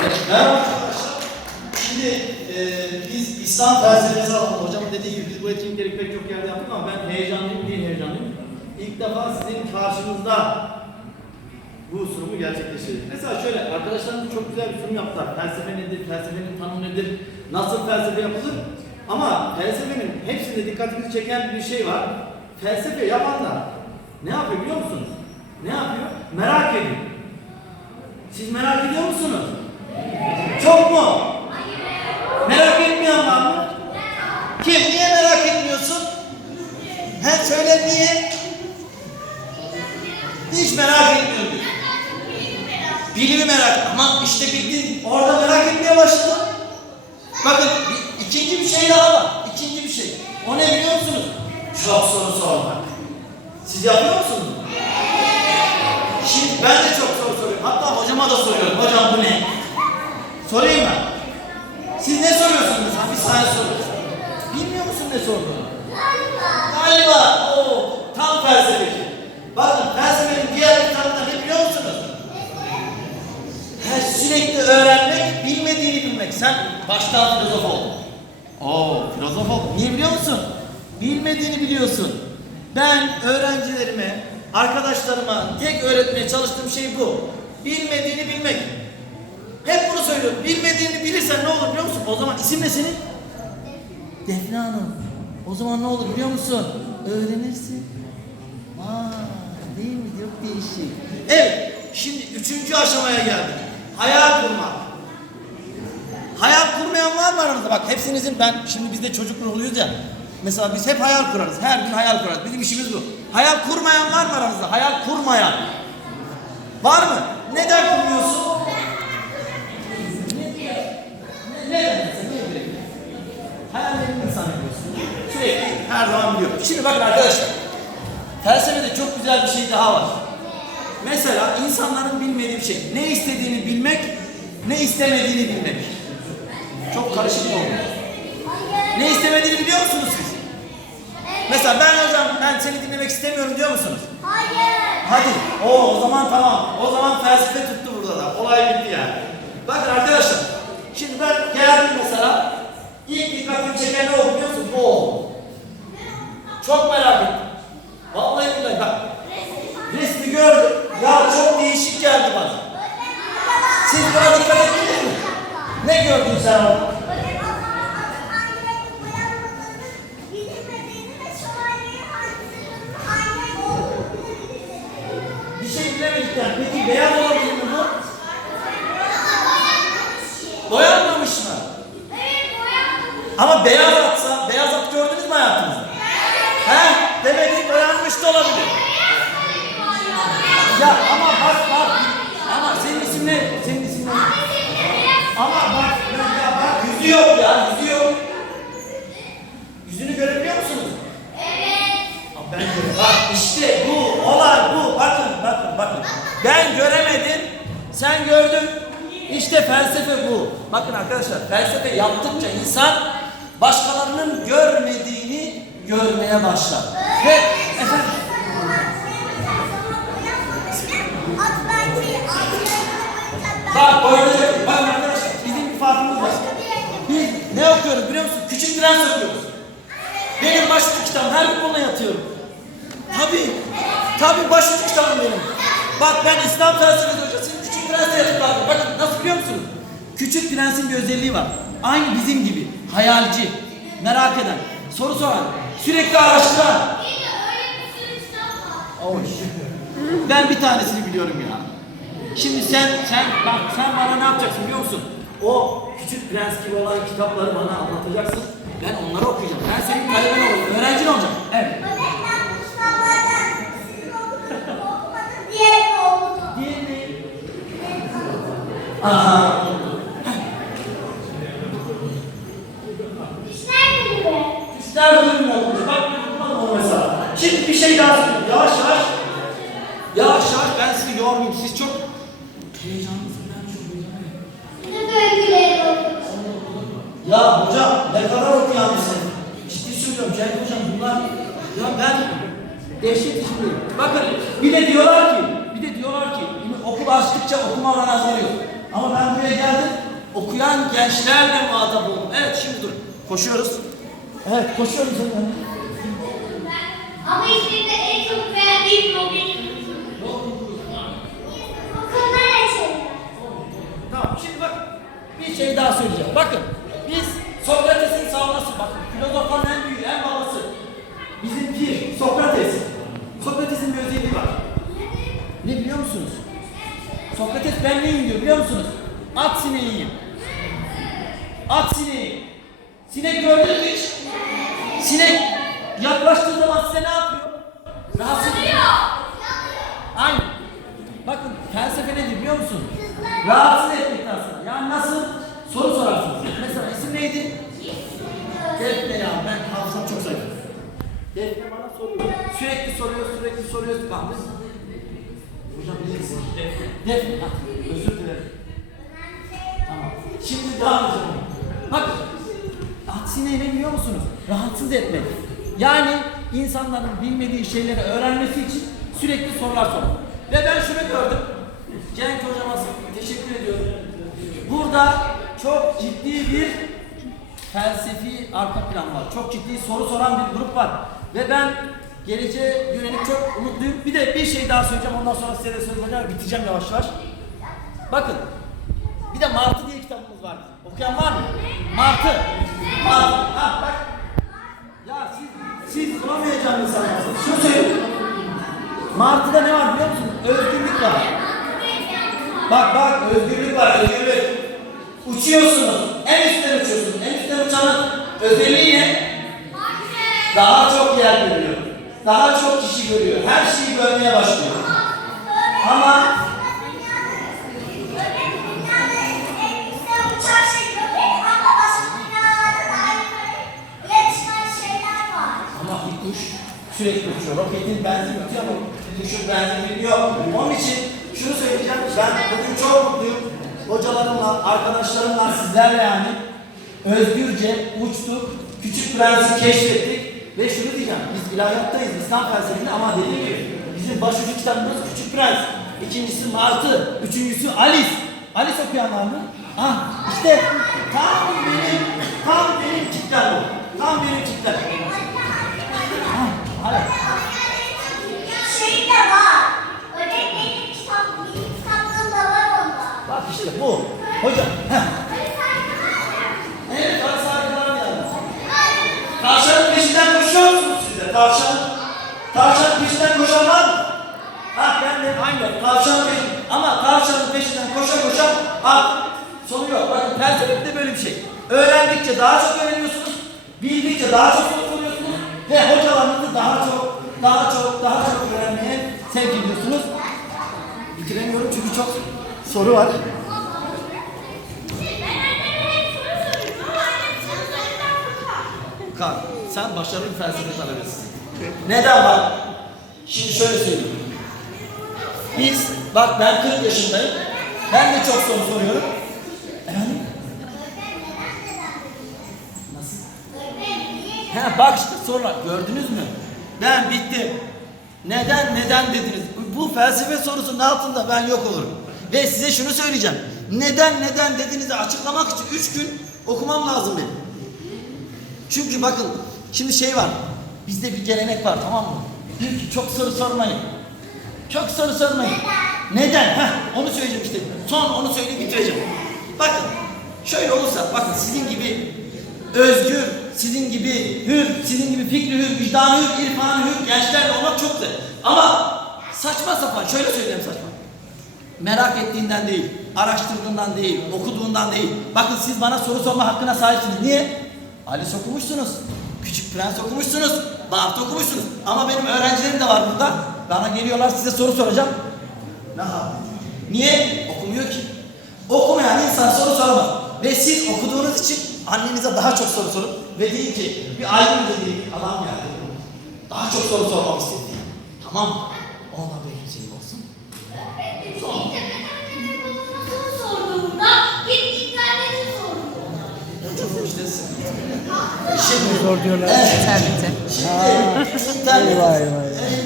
Merhaba arkadaşlar. Şimdi e, biz İslam felsefesi alalım. Hocamın dediği gibi biz bu etkinlikleri pek çok yerde yaptık ama ben heyecanlıyım, değil heyecanlıyım. İlk defa sizin karşınızda bu sunumu gerçekleştirdik. Mesela şöyle, arkadaşlarımız çok güzel bir sunum yaptılar. Felsefe nedir, felsefenin tanımı nedir, nasıl felsefe yapılır? Ama felsefenin hepsinde dikkatimizi çeken bir şey var. Felsefe yapanlar ne yapıyor biliyor musunuz? Ne yapıyor? Merak ediyor. Siz merak ediyor musunuz? Çok mu? Merak etmeyen var mı? Kim? Niye merak etmiyorsun? He söyle niye? Hiç merak etmiyorum. diyor. Bilimi merak ama işte bildin orada merak etmeye başladın. Bakın ikinci bir şey daha var. İkinci bir şey. O ne biliyor musunuz? Çok soru sormak. Siz yapıyor musunuz? Şimdi ben de çok soru soruyorum. Hatta hocama da soruyorum. Hocam bu ne? Sorayım mı? Siz ne soruyorsunuz mesela? Bir saniye soruyorsun. Bilmiyor musun ne sorduğunu? Galiba. Oo, tam felsefeci. Bakın felsefenin diğer bir tanımı da ne biliyor musunuz? Her sürekli öğrenmek, bilmediğini bilmek. Sen baştan filozof oldun. Oo, filozof oldun. Niye biliyor musun? Bilmediğini biliyorsun. Ben öğrencilerime, arkadaşlarıma tek öğretmeye çalıştığım şey bu. Bilmediğini bilmek. Söylüyorum. Bilmediğini bilirsen ne olur biliyor musun? O zaman isim ne senin? Defne Hanım. O zaman ne olur biliyor musun? Öğrenirsin. Aa, değil mi? Çok değişik. Evet. Şimdi üçüncü aşamaya geldik. Hayal kurmak. Hayal kurmayan var mı aranızda? Bak hepsinizin ben şimdi biz de çocuk ruhluyuz ya. Mesela biz hep hayal kurarız. Her gün hayal kurarız. Bizim işimiz bu. Hayal kurmayan var mı aranızda? Hayal kurmayan. Var mı? Neden kurmuyorsun? Ne, neden mesela? Niye böyle? Hayallerini insan ediyorsun. Sürekli her zaman biliyor. Şimdi bakın arkadaşlar. Felsefede çok güzel bir şey daha var. Mesela insanların bilmediği bir şey. Ne istediğini bilmek, ne istemediğini bilmek. Çok karışık mı oldu? Ne istemediğini biliyor musunuz siz? Mesela ben hocam ben seni dinlemek istemiyorum diyor musunuz? Hadi. O o zaman tamam. O zaman felsefe tuttu burada da. Olay bitti yani. Bakın arkadaşlar. Şimdi ben geldim mesela. İlk dikkatimi çeken ne oldu biliyor musun? Bu oldu. Çok merak ettim. Vallahi billahi bak. Resmi gördüm. Ya çok değişik geldi bana. Siz buna dikkat ettiniz mi? Ne gördün sen orada? Olabilir. Ya ama bak bak. Ama senin isim ne? Senin isim ne? Ama bak ya, ya bak yüzü yok ya yüzü yok. Yüzünü görebiliyor musunuz? Ama Ben göre- Bak işte bu olay bu. Bakın bakın bakın. Ben göremedim. Sen gördün. İşte felsefe bu. Bakın arkadaşlar felsefe yaptıkça insan başkalarının görmediğini görmeye başlar. Ve Bak boyunca bakın arkadaşlar bizim bir farkımız var. Biz ne okuyoruz biliyor musun? Küçük Prens okuyoruz. Benim başucu kitabım her gün bununla yatıyorum. Tabii. Tabii başucu kitabım benim. Bak ben İslam felsefesi hocasıyım. Küçük Prens'e yatıp kaldım. Bakın nasıl biliyor musunuz? Küçük Prens'in bir özelliği var. Aynı bizim gibi. Hayalci, merak eden, soru soran, sürekli araştıran. Oy. Ben bir tanesini biliyorum ya. Şimdi sen sen bak sen bana ne yapacaksın biliyor musun? O küçük prens gibi olan kitapları bana anlatacaksın. Ben onları okuyacağım. Ben senin taleben olacağım. Öğrencin olacağım. Evet. Diğeri ne? Aha. Üstler bölümünü okuyacağım. Bak okumadım onu mesela. Şimdi bir şey daha söyleyeyim. Yavaş yavaş. Yavaş yavaş ben sizi yormayayım. Siz çok heyecanlısınız. Ben çok heyecanlıyım. Ya hocam ne kadar okuyan mısın? Ciddi söylüyorum Cenk hocam bunlar ya ben dehşet içindeyim. Bakın bir de diyorlar ki bir de diyorlar ki okul açtıkça okuma oranı azalıyor. Ama ben buraya geldim, okuyan gençlerle muhatap oldum. Evet şimdi dur. Koşuyoruz. Evet koşuyoruz. Ama içlerinde en çok beğendiğim Robin. Okullar yaşadı. Tamam şimdi bak bir şey daha söyleyeceğim. Bakın biz Sokrates'in savunması bakın filozofların en büyüğü en babası. Bizim pir Sokrates. Sokrates'in bir özelliği var. Ne biliyor musunuz? Sokrates ben neyim diyor biliyor musunuz? At sineğiyim. At sineği. Sinek gördünüz mü hiç? Sinek yaklaştığı zaman size ne yapıyor? Rahatsız ediyor. Aynen. Bakın felsefe nedir biliyor musun? Rahatsız etmekten sonra. Yani nasıl? Soru sorarsınız. Mesela isim neydi? Defne ya ben hafızam çok zayıf. Defne bana soruyor. Sürekli soruyor, sürekli soruyor. Kalmış. Hocam bilirsin. Defne. Defne. Ha, özür dilerim. Tamam. Şimdi devam edelim. Bakın. Aksine ne biliyor musunuz? Rahatsız etmek. Yani insanların bilmediği şeyleri öğrenmesi için sürekli sorular sormak. Ve ben şunu gördüm. Cenk hocama teşekkür ediyorum. Burada çok ciddi bir felsefi arka plan var. Çok ciddi soru soran bir grup var. Ve ben geleceğe yönelik çok umutluyum. Bir de bir şey daha söyleyeceğim. Ondan sonra size de söz vereceğim. Bitireceğim yavaş yavaş. Bakın. Bir de Martı diye kitabımız var. Okuyan var mı? Martı. Martı. Ha bak. Ya siz, siz bulamayacağım insanlarsınız. Şunu söyleyeyim. Martı'da ne var biliyor musunuz? Özgürlük var. Bak bak özgürlük var özgürlük. Uçuyorsunuz. En üstten uçuyorsunuz. En üstten uçanın özelliği ne? Daha çok yer görüyor. Daha çok kişi görüyor. Her şeyi görmeye başlıyor. Ama Ama bir kuş sürekli uçuyor. Roketin benzin bitiyor ama kuşun benzin bitmiyor. Onun için şunu söyleyeceğim. Ben bugün çok mutluyum. Hocalarımla, arkadaşlarımla, sizlerle yani özgürce uçtuk. Küçük Prens'i keşfettik. Ve şunu diyeceğim. Biz ilahiyattayız, İslam felsefesinde ama dediğim gibi bizim başucu kitabımız Küçük Prens. İkincisi Martı. Üçüncüsü Alice. Alice okuyanlar mı? Ah işte tam benim, tam benim kitlem bu. Tam benim kitlem. Hala. Şey de var. Öğretmenin kitap, benim kitaplığımda var onda. Bak işte bu. Hocam. Heh. Evet, bak saygılar geldi. Tavşanın peşinden koşuyor musunuz siz de? Tavşan. Tavşanın peşinden koşan var mı? Ha ben de aynı. Tavşanın peşinden. Ama tavşanın peşinden koşa koşa bak. Sonu yok. Felsefe de böyle bir şey. Öğrendikçe daha çok öğreniyorsunuz. Bildikçe daha çok soru soruyorsunuz. Ve hocalarınızı daha çok, daha çok, daha çok öğrenmeye sevk ediyorsunuz. Bitiremiyorum çünkü çok soru var. Kan, sen başarılı bir felsefe talebesisin. Neden bak? Şimdi şöyle söyleyeyim. Biz, bak ben 40 yaşındayım. Ben de çok soru soruyorum. Efendim? Nasıl? He bak işte sorular. Gördünüz mü? Ben bittim. Neden neden dediniz? Bu felsefe sorusunun altında ben yok olurum. Ve size şunu söyleyeceğim. Neden neden dediğinizi açıklamak için 3 gün okumam lazım benim. Çünkü bakın şimdi şey var. Bizde bir gelenek var tamam mı? Diyor ki çok soru sormayın. Çok soru sormayın. Neden? Heh, onu söyleyeceğim işte. Son onu söyleyip bitireceğim. Bakın şöyle olursa bakın sizin gibi özgür, sizin gibi hür, sizin gibi fikri hür, vicdanı hür, irfanı hür gençlerle olmak çok güzel. Ama saçma sapan şöyle söyleyeyim saçma. Merak ettiğinden değil, araştırdığından değil, okuduğundan değil. Bakın siz bana soru sorma hakkına sahipsiniz. Niye? Alice okumuşsunuz, Küçük Prens okumuşsunuz, Bart okumuşsunuz. Ama benim öğrencilerim de var burada. Bana geliyorlar size soru soracağım. Ne yapayım? Niye? Okumuyor ki. Okumayan insan soru soramaz. Ve siz okuduğunuz için annenize daha çok soru sorun. Ve deyin ki bir ay önce deyin ki adam geldi. Daha çok soru sormamı istedi. Tamam mı? Ona benim şeyim olsun. sıkıntı. Şimdi Zor diyorlar Evet. internete. Şimdi internet, Vay vay.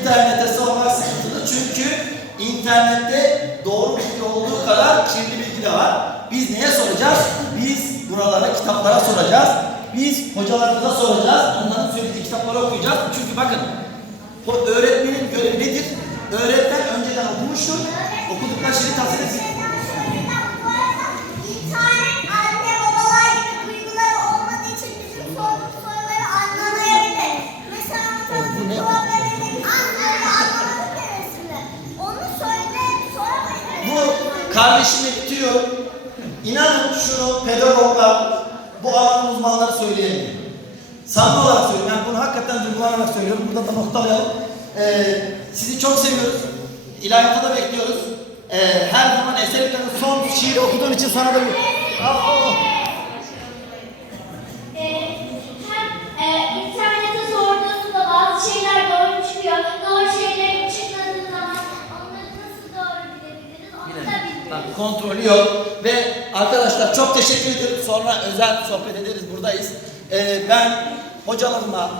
internete sormak sıkıntılı çünkü internette doğru bilgi olduğu kadar kirli bilgi de var. Biz neye soracağız? Biz buralara, kitaplara soracağız. Biz hocalarımıza soracağız. Onların söylediği kitapları okuyacağız. Çünkü bakın, öğretmenin görevi nedir? Öğretmen önceden okumuştur. Okudukları şeyi tahsil etsin. Kardeşime bitiyor. İnanın şunu pedagoglar, bu alanın uzmanları söyleyemiyor. Samimi olarak söylüyorum. Ben bunu hakikaten duygulanarak söylüyorum. Burada da noktalayalım. Ee, sizi çok seviyoruz. İlahiyata da bekliyoruz. Ee, her zaman eserlerin son şiiri okuduğun için sana da bir... Bilmiyoruz. Tabii, kontrolü yok. Ve arkadaşlar çok teşekkür ederim. Sonra özel sohbet ederiz. Buradayız. Ee, ben hocalarıma,